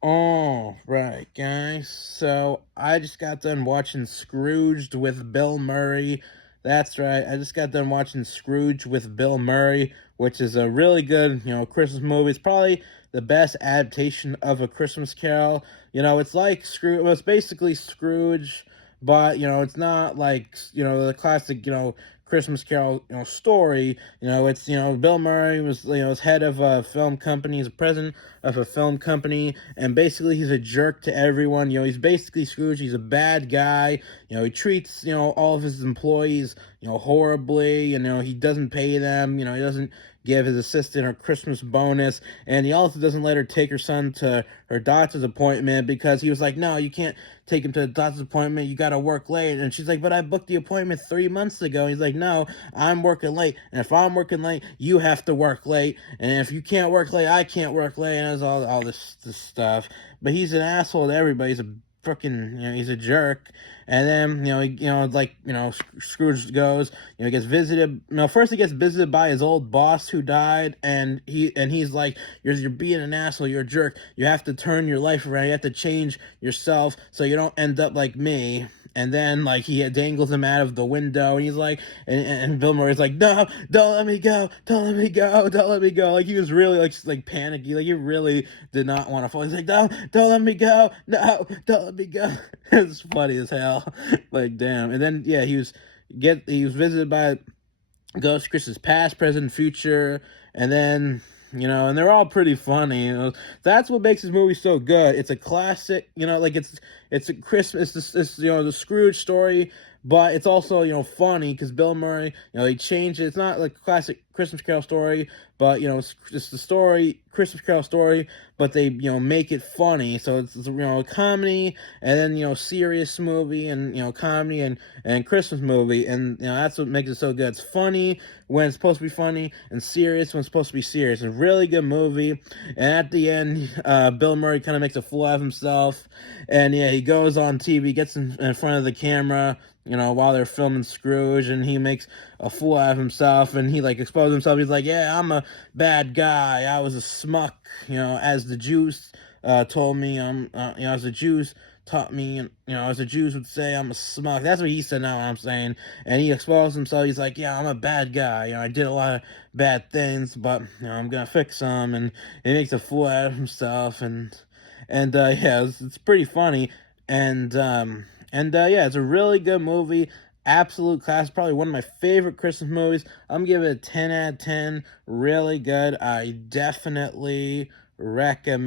All right, guys. So I just got done watching Scrooged with Bill Murray. That's right. I just got done watching Scrooge with Bill Murray, which is a really good, Christmas movie. It's probably the best adaptation of A Christmas Carol. It's like Scrooge. Well, it's basically Scrooge, but it's not like the classic, Christmas Carol, story. It's Bill Murray was head of a film company. He's a president of a film company, and basically he's a jerk to everyone. He's basically Scrooge. He's a bad guy. He treats all of his employees horribly. He doesn't pay them. He doesn't give his assistant her Christmas bonus, and he also doesn't let her take her son to her doctor's appointment because he was like, no, you can't take him to the doctor's appointment, you gotta work late. And she's like, but I booked the appointment 3 months ago. And he's like, no, I'm working late, and if I'm working late, you have to work late, and if you can't work late, I can't work late. And it's all this stuff. But he's an asshole to everybody. He's a freaking, he's a jerk. And then, Scrooge goes, he gets visited. First he gets visited by his old boss who died, and he's like, you're being an asshole, you're a jerk. You have to turn your life around. You have to change yourself so you don't end up like me. And then, like, he dangles him out of the window, and he's like, and Bill Murray's like, no, don't let me go, don't let me go, don't let me go. Like, he was really, like panicky. Like, he really did not want to fall. He's like, don't let me go, no, don't let me go. It's funny as hell. Like, damn. And then, yeah, he was visited by Ghost Chris's past, present, future, and then and they're all pretty funny. That's what makes this movie so good. It's a classic. Like it's a Christmas. It's the Scrooge story, but it's also funny because Bill Murray, he changed it. It's not like a classic Christmas Carol story, but it's just the story, Christmas Carol story, but they make it funny. So it's a comedy, and then serious movie, and comedy and Christmas movie, and that's what makes it so good. It's funny when it's supposed to be funny, and serious when it's supposed to be serious. It's a really good movie. And at the end, Bill Murray kind of makes a fool out of himself, and yeah, he goes on TV, gets in front of the camera, while they're filming Scrooge, and he makes a fool out of himself, and he like exposes himself. He's like, yeah, I'm a bad guy. I was a smuck, as the Jews told me. As the Jews taught me, as the Jews would say, I'm a smuck. That's what he said. Now I'm saying, and he exposed himself. He's like, yeah, I'm a bad guy. I did a lot of bad things, but I'm gonna fix them. And he makes a fool out of himself, and yeah, it's pretty funny. And yeah, it's a really good movie. Absolute class. Probably one of my favorite Christmas movies. I'm giving it a 10 out of 10. Really good. I definitely recommend.